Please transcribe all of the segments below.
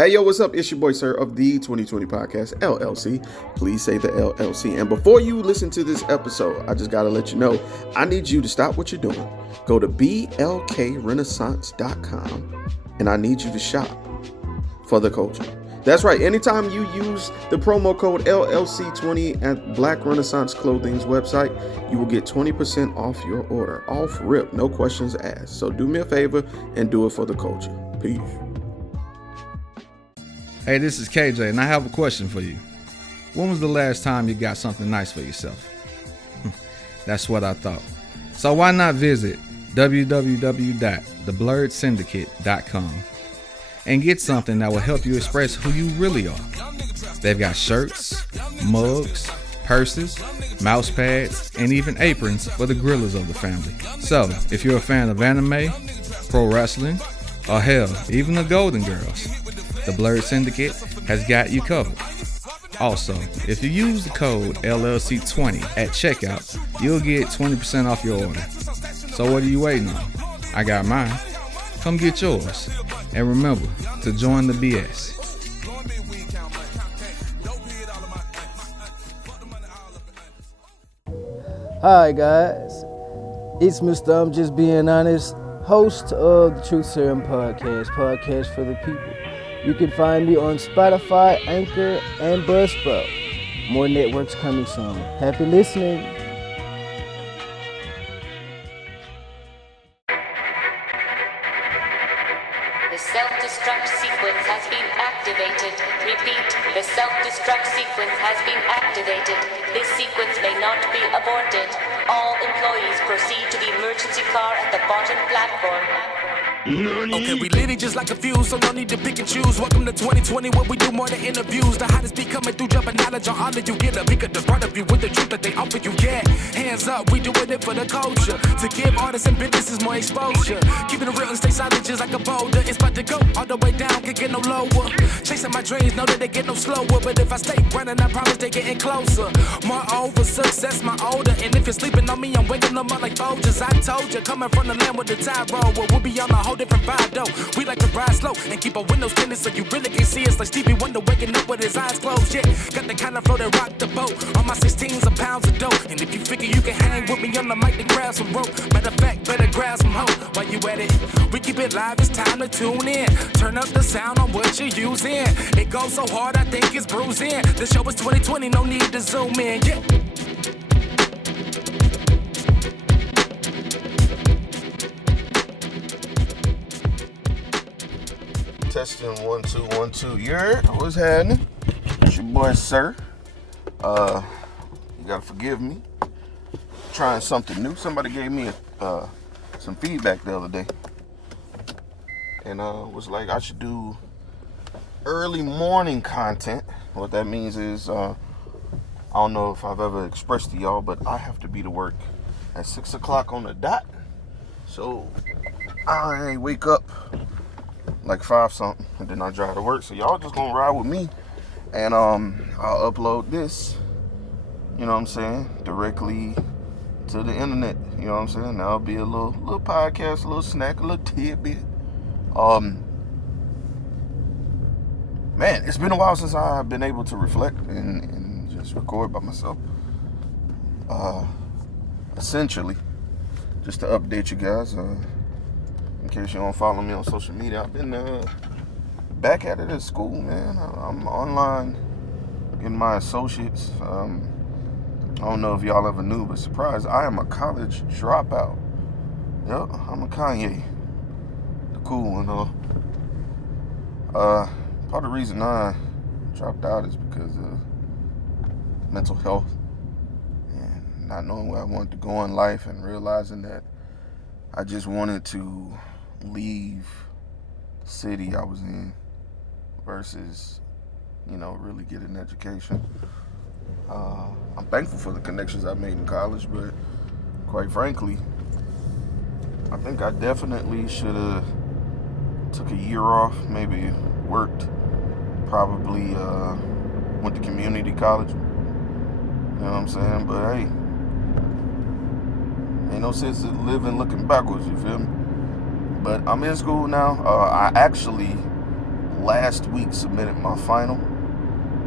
Hey, yo, what's up? It's your boy, Sir, of the 2020 Podcast, LLC. Please say the LLC. And before you listen to this episode, I just got to let you know, I need you to stop what you're doing. Go to blkrenaissance.com, and I need you to shop for the culture. That's right. Anytime you use the promo code LLC20 at Black Renaissance Clothing's website, you will get 20% off your order. Off rip, no questions asked. So do me a favor and do it for the culture. Peace. Hey, this is KJ, and I have a question for you. When was the last time you got something nice for yourself? That's what I thought. So why not visit www.theblurredsyndicate.com and get something that will help you express who you really are. They've got shirts, mugs, purses, mouse pads, and even aprons for the grillers of the family. So, if you're a fan of anime, pro wrestling, or hell, even the Golden Girls, the Blurred Syndicate has got you covered. Also, if you use the code LLC20 at checkout, you'll get 20% off your order. So what are you waiting on? I got mine. Come get yours. And remember to join the BS. Hi guys, it's Mr. I'm Just Being Honest, host of the Truth Serum podcast for the people. You can find me on Spotify, Anchor, and Buzzsprout. More networks coming soon. Happy listening. The self-destruct sequence has been activated. Repeat, the self-destruct sequence has been activated. This sequence may not be aborted. All employees proceed to the emergency car at the bottom platform. Okay, we lit it just like a fuse, so no need to pick and choose. Welcome to 2020, where we do more than interviews. The hottest be coming through, dropping knowledge on all of you. Get a peek at the front of you with the truth that they offer you. Yeah, hands up, we doing it for the culture. To give artists and businesses more exposure. Keeping it real and stay silent just like a boulder. It's about to go all the way down, can't get no lower. Chasing my dreams, know that they get no slower. But if I stay running, I promise they getting closer. Moreover, success my older. And if you're sleeping on me, I'm waking them up like Folgers. I told you, coming from the land with the tide roll. Well, we'll be on a whole different vibe though. We like to ride slow and keep our windows tinted so you really can see us like Stevie Wonder waking up with his eyes closed. Yeah, got the kind of flow that rock the boat. On my 16s of pounds of dope. And if you figure you can hang with me on the mic, then grab some rope. Matter of fact, better grab some hope. While you at it, we keep it live, it's time to tune in. Turn up the sound on what you're using. It goes so hard, I think it's bruising. The show is 2020, no need to zoom in. Yeah. Testing 1 2 1 2. What's happening? It's your boy, Sir. You gotta forgive me. Trying something new. Somebody gave me some feedback the other day, and was like I should do early morning content. What that means is I don't know if I've ever expressed to y'all, but I have to be to work at 6 o'clock on the dot. So I wake up like 5 something, and then I drive to work. So y'all just gonna ride with me, and I'll upload this, you know what I'm saying, directly to the internet. You know what I'm saying? That'll be a little podcast, a little snack, a little tidbit. Man, it's been a while since I've been able to reflect and just record by myself. Essentially, just to update you guys. In case you don't follow me on social media, I've been back at it at school, man. I'm online getting my associates. I don't know if y'all ever knew, but surprise, I am a college dropout. Yep, I'm a Kanye. The cool one, though. Part of the reason I dropped out is because of mental health and not knowing where I wanted to go in life and realizing that I just wanted to leave the city I was in versus, really get an education. I'm thankful for the connections I made in college, but quite frankly, I think I definitely should have took a year off, maybe worked, probably went to community college. You know what I'm saying? But hey, ain't no sense in living looking backwards, you feel me? But I'm in school now. I actually last week submitted my final,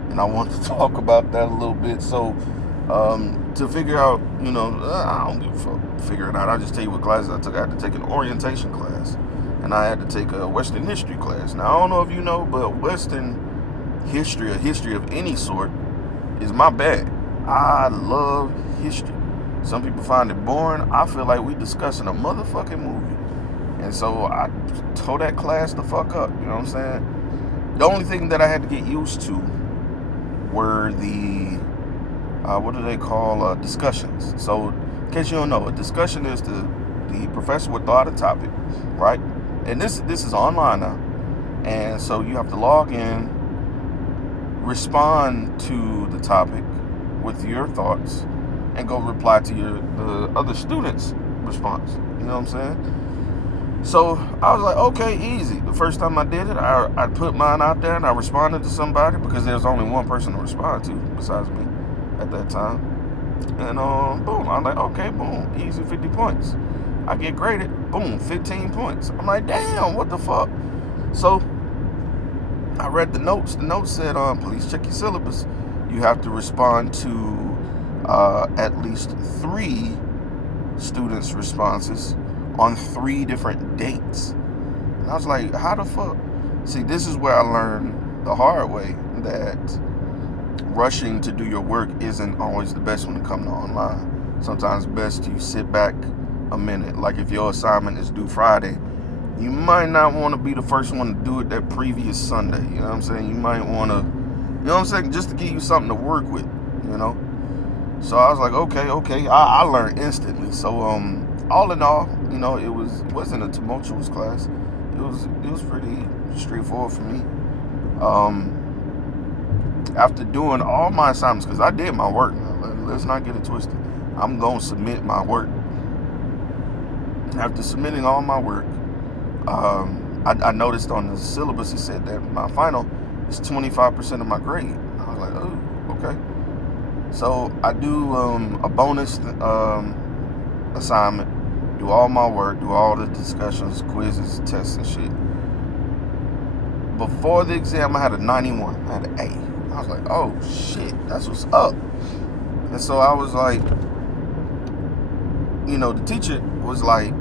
and I wanted to talk about that a little bit. So to figure out, I don't give a fuck figure it out. I'll just tell you what classes I took. I had to take an orientation class, and I had to take a Western history class. Now, I don't know if you know, but Western history or history of any sort is my bag. I love history. Some people find it boring. I feel like we discussing a motherfucking movie. And so I tore that class the fuck up. You know what I'm saying? The only thing that I had to get used to were the, what do they call, discussions. So, in case you don't know, a discussion is the professor would throw out a topic, right? And this is online now. And so you have to log in, respond to the topic with your thoughts, and go reply to the other students' response. You know what I'm saying? So I was like, okay, easy. The first time I did it, I put mine out there and I responded to somebody because there's only one person to respond to besides me at that time. And boom, I'm like, okay, boom, easy, 50 points. I get graded, boom, 15 points. I'm like, damn, what the fuck? So I read the notes. The notes said, please check your syllabus. You have to respond to at least 3 students' responses on 3 different dates. And I was like, how the fuck? See, this is where I learned the hard way that rushing to do your work isn't always the best when it comes to online. Sometimes it's best to sit back a minute. Like if your assignment is due Friday, you might not want to be the first one to do it that previous Sunday. You know what I'm saying? You might want to, you know what I'm saying, just to give you something to work with, you know? So I was like, okay. I learned instantly. So all in all, it wasn't a tumultuous class. It was pretty straightforward for me. After doing all my assignments, because I did my work now, let's not get it twisted. I'm going to submit my work. After submitting all my work, I noticed on the syllabus it said that my final is 25% of my grade. I was like, oh, okay. So I do a bonus assignment, do all my work, do all the discussions, quizzes, tests, and shit. Before the exam, I had a 91. I had an A. I was like, oh shit, that's what's up. And so I was like, the teacher was like,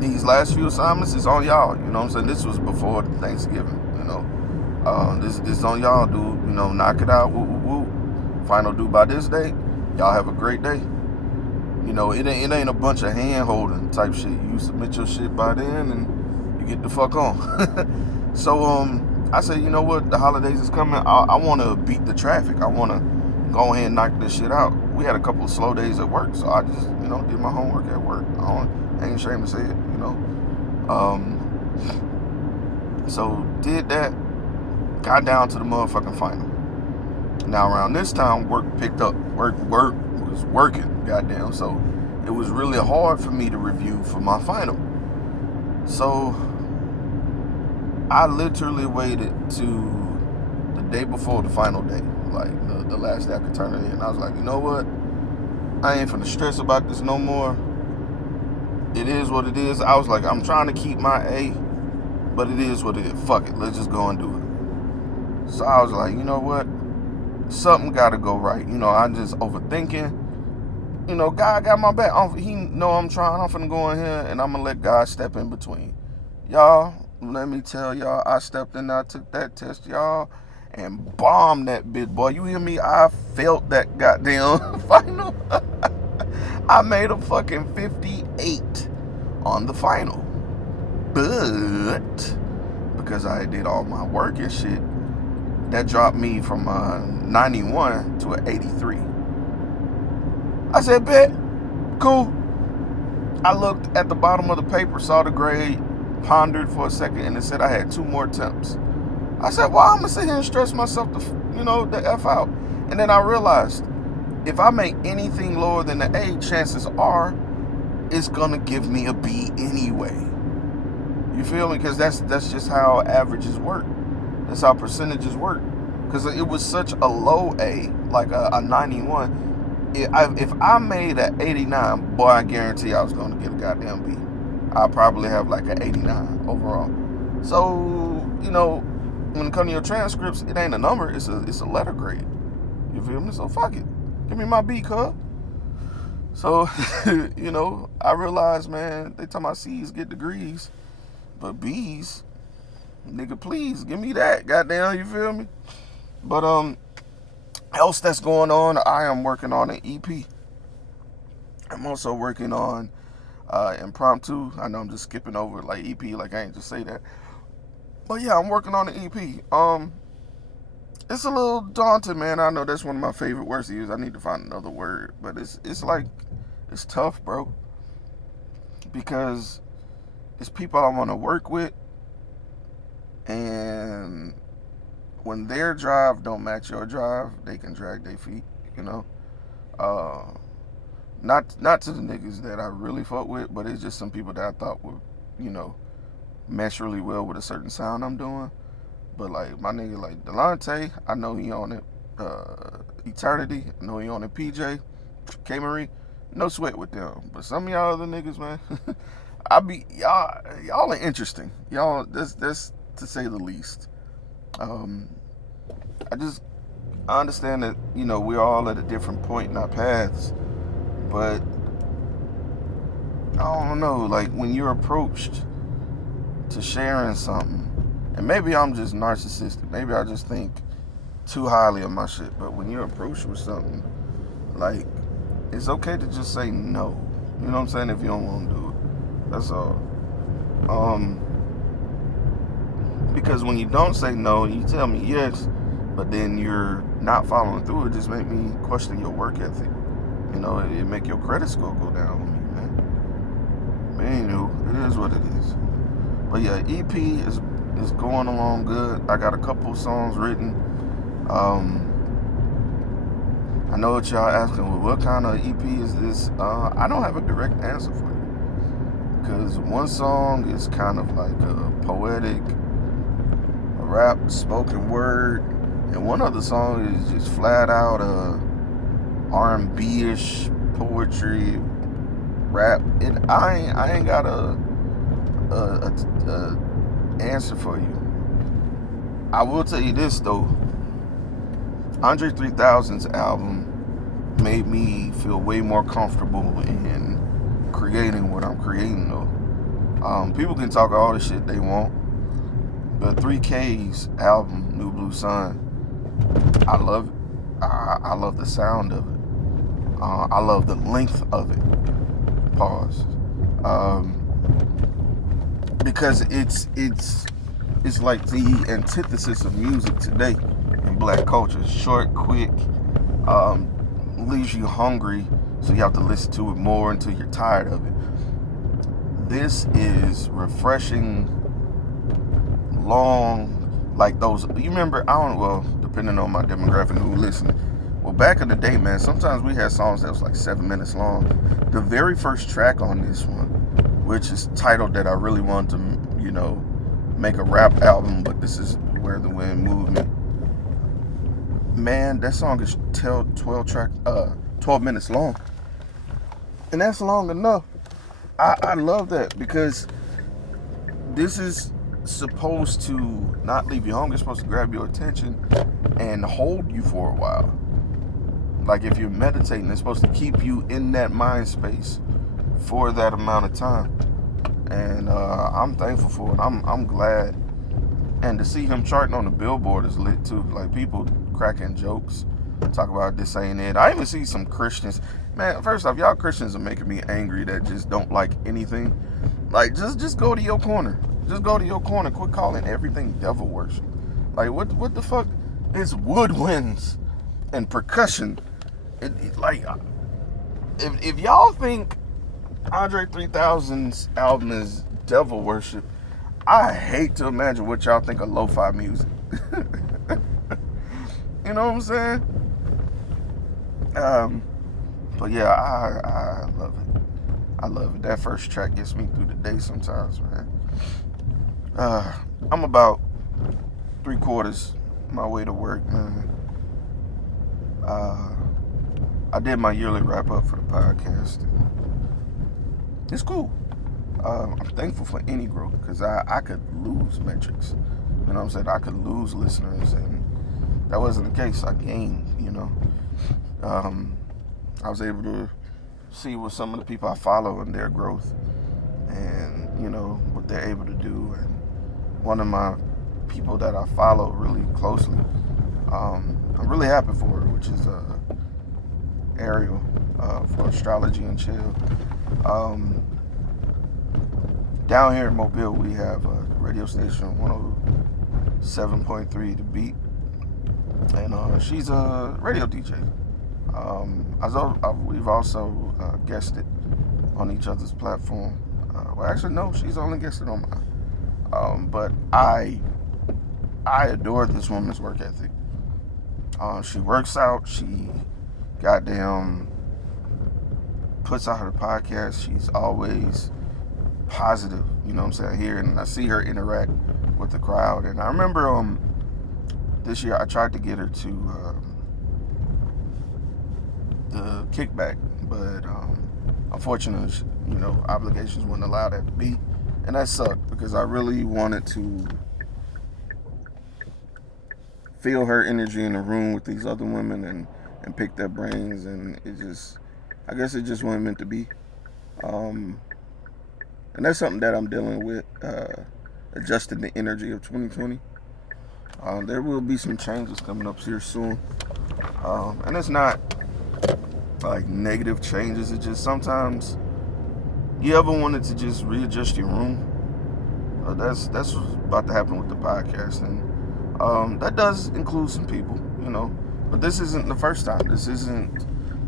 these last few assignments is on y'all. You know what I'm saying? This was before Thanksgiving, This is on y'all, dude. Knock it out. Woo, woo, woo. Final due by this date. Y'all have a great day. It ain't a bunch of hand holding type shit. You submit your shit by then and you get the fuck on. So I said, you know what? The holidays is coming. I want to beat the traffic. I want to go ahead and knock this shit out. We had a couple of slow days at work, so I just did my homework at work. I ain't ashamed to say it. So did that. Got down to the motherfucking final. Now around this time, work picked up. Work was working, goddamn. So it was really hard for me to review for my final. So I literally waited to the day before the final day, like the last day I could turn it in. I was like, you know what? I ain't finna stress about this no more. It is what it is. I was like, I'm trying to keep my A, but it is what it is. Fuck it, let's just go and do it. So I was like, you know what? Something gotta go right. I'm just overthinking. God got my back. He know I'm trying. I'm finna go in here and I'm gonna let God step in between. Y'all, let me tell y'all, I stepped in there, I took that test, y'all, and bombed that bitch, boy. You hear me? I felt that goddamn final. I made a fucking 58 on the final. But because I did all my work and shit, that dropped me from 91 to an 83. I said, bet, cool. I looked at the bottom of the paper, saw the grade, pondered for a second, and it said I had 2 more attempts. I said, well, I'm gonna sit here and stress myself the F out. And then I realized, if I make anything lower than the A, chances are it's gonna give me a B anyway. You feel me? Because that's just how averages work. That's how percentages work. Because it was such a low A, like a 91. If I made an 89, boy, I guarantee I was gonna get a goddamn B. I'll probably have like an 89 overall. So, when it comes to your transcripts, it ain't a number, it's a letter grade. You feel me? So fuck it. Give me my B, cuz. So, you know, I realized, man, they talking about C's get degrees, but B's, nigga, please, give me that. Goddamn, you feel me? But, else that's going on, I am working on an EP. I'm also working on impromptu. I know I'm just skipping over like EP, like I ain't just say that. But yeah, I'm working on an EP. It's a little daunting, man. I know that's one of my favorite words to use. I need to find another word, but it's like it's tough, bro. Because it's people I want to work with, and when their drive don't match your drive, they can drag their feet, you know. Not to the niggas that I really fuck with, but it's just some people that I thought would, you know, mesh really well with a certain sound I'm doing. But like my nigga like Delonte, I know he on it. Eternity, I know he on it. PJ, K Marie, no sweat with them. But some of y'all other niggas, man, y'all are interesting. Y'all, that's to say the least. I understand that, you know, we're all at a different point in our paths, but I don't know, like when you're approached to sharing something, and maybe I'm just narcissistic, maybe I just think too highly of my shit, but when you're approached with something, like, it's okay to just say no. You know what I'm saying? If you don't want to do it. That's all. Because when you don't say no, you tell me yes, but then you're not following through, it just make me question your work ethic. You know, it make your credit score go down on me, man. But anywho, it is what it is. But yeah, EP is going along good. I got a couple songs written. I know what y'all asking, well, what kind of EP is this? I don't have a direct answer for you. Because one song is kind of like a poetic, a rap, spoken word. And one other song is just flat out R&B-ish poetry, rap. And I ain't got a answer for you. I will tell you this though. Andre 3000's album made me feel way more comfortable in creating what I'm creating though. People can talk all the shit they want, but 3K's album, New Blue Sun, I love it. I love the sound of it. I love the length of it. Pause. Because it's like the antithesis of music today in black culture. Short, quick, leaves you hungry, so you have to listen to it more until you're tired of it. This is refreshing, long, like those. You remember? Depending on my demographic who listening. Well, back in the day, man, sometimes we had songs that was like 7 minutes long. The very first track on this one, which is titled that I really wanted to, you know, make a rap album, but this is where the wind moved me. Man, that song is 12 minutes long. And that's long enough. I love that because this is supposed to not leave you hungry. It's supposed to grab your attention and hold you for a while. Like if you're meditating, it's supposed to keep you in that mind space for that amount of time. And I'm thankful for it. I'm glad. And to see him charting on the Billboard is lit too. Like people cracking jokes, talk about this ain't it. I even see some Christians. Man, first off, y'all Christians are making me angry that just don't like anything. Like just go to your corner. Just go to your corner. Quit calling everything devil worship. Like what the fuck is woodwinds and percussion? If y'all think Andre 3000's album is devil worship, I hate to imagine what y'all think of lo-fi music. You know what I'm saying? But yeah, I love it. I love it. That first track gets me through the day sometimes, man. I'm about 3/4 my way to work, man. I did my yearly wrap up for the podcast. It's cool. I'm thankful for any growth because I could lose metrics. you know what I'm saying, I could lose listeners, and that wasn't the case. I gained, you know. I was able to see what some of the people I follow and their growth, and you know what they're able to do. And one of my people that I follow really closely, I'm really happy for her, which is Ariel for Astrology and Chill. Down here in Mobile, we have a radio station 107.3 The Beat, and she's a radio DJ. We've also guested on each other's platform. Well, actually, no, she's only guested on mine. But I adore this woman's work ethic. She works out. She goddamn puts out her podcast. She's always positive. You know what I'm saying? And I see her interact with the crowd. And I remember this year I tried to get her to the kickback, but unfortunately, you know, obligations wouldn't allow that to be, and that sucked because I really wanted to feel her energy in the room with these other women and pick their brains, and I guess it just wasn't meant to be. And that's something that I'm dealing with, adjusting the energy of 2020. There will be some changes coming up here soon, and it's not like negative changes. It's just sometimes you ever wanted to just readjust your room. That's what's about to happen with the podcast, and that does include some people, you know. But this isn't the first time.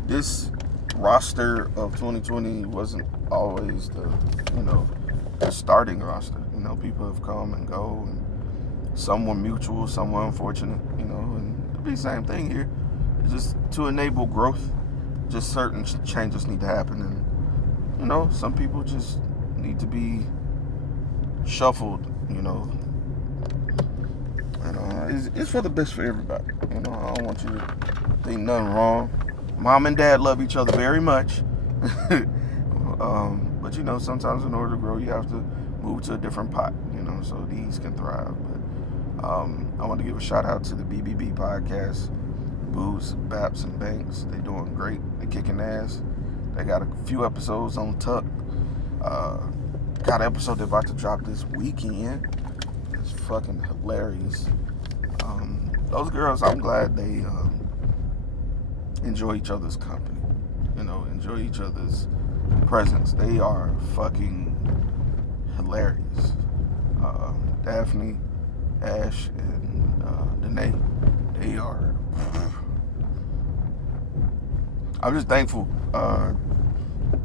This roster of 2020 wasn't always the starting roster. You know, people have come and go, and some were mutual, some were unfortunate. You know, and it'll be the same thing here. It's just to enable growth. Just certain changes need to happen, and you know, some people just need to be shuffled, you know. And it's for the best for everybody. You know, I don't want you to think nothing wrong. Mom and dad love each other very much, but you know, sometimes in order to grow, you have to move to a different pot. You know, so these can thrive. But I want to give a shout out to the BBB podcast. Booze, Baps, and Banks. They doing great. They kicking ass. They got a few episodes on tuck. Got an episode they're about to drop this weekend. It's fucking hilarious. Those girls, I'm glad they enjoy each other's company. You know, enjoy each other's presence. They are fucking hilarious. Daphne, Ash, and Danae, they are. I'm just thankful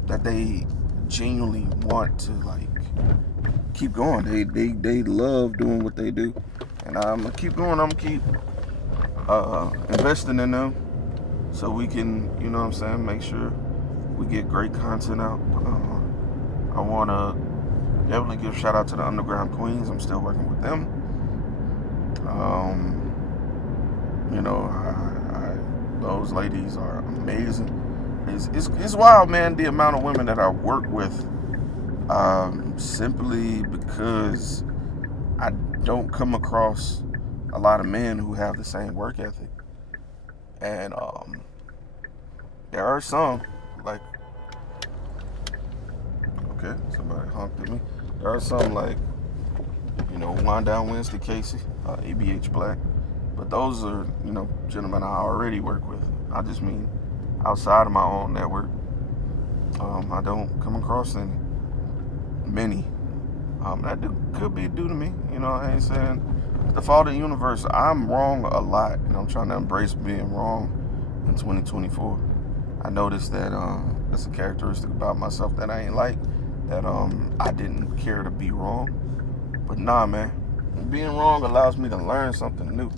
that they genuinely want to like keep going. They love doing what they do, and I'm gonna keep going. I'm gonna keep investing in them so we can, you know what I'm saying, make sure we get great content out. I want to definitely give a shout out to the Underground Queens. I'm still working with them. You know, those ladies are amazing. It's wild, man, the amount of women that I work with, simply because I don't come across a lot of men who have the same work ethic. And there are some, like, okay, somebody honked at me. There are some, like, you know, Wind Down Wednesday Casey, ABH Black. But those are, you know, gentlemen I already work with. I just mean outside of my own network. I don't come across many. That could be due to me. You know, I ain't saying it's the fault of the universe. I'm wrong a lot, and I'm trying to embrace being wrong in 2024. I noticed that that's a characteristic about myself that I ain't like, that I didn't care to be wrong. But nah, man, being wrong allows me to learn something new.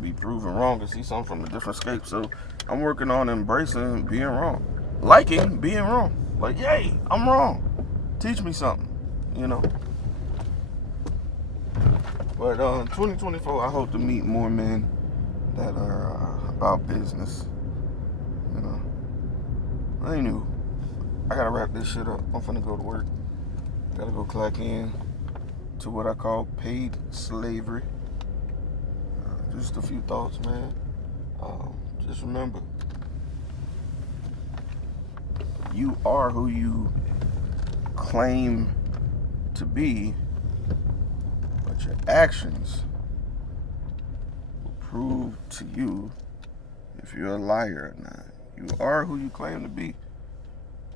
Be proven wrong and see something from a different scape. So I'm working on embracing being wrong, liking being wrong. Like, yay, I'm wrong. Teach me something, you know. But 2024, I hope to meet more men that are about business. You know. Anywho, I gotta wrap this shit up. I'm finna go to work. Gotta go clock in to what I call paid slavery. just a few thoughts, man. Just remember, you are who you claim to be, but your actions will prove to you if you're a liar or not. You are who you claim to be,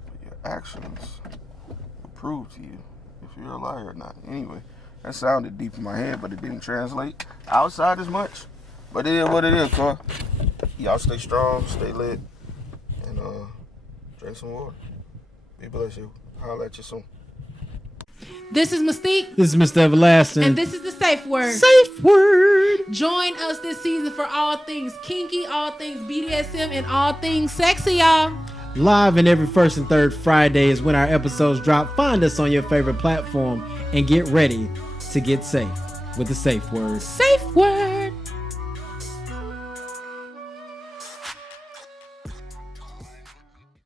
but your actions will prove to you if you're a liar or not. Anyway, that sounded deep in my head, but it didn't translate outside as much. But it is what it is, cuz. Y'all stay strong, stay lit, and drink some water. Be blessed, you. Holla at you soon. This is Mystique. This is Mr. Everlasting. And this is the Safe Word. Safe Word. Join us this season for all things kinky, all things BDSM, and all things sexy, y'all. Live and every first and third Friday is when our episodes drop. Find us on your favorite platform and get ready to get safe with the Safe Word. Safe Word.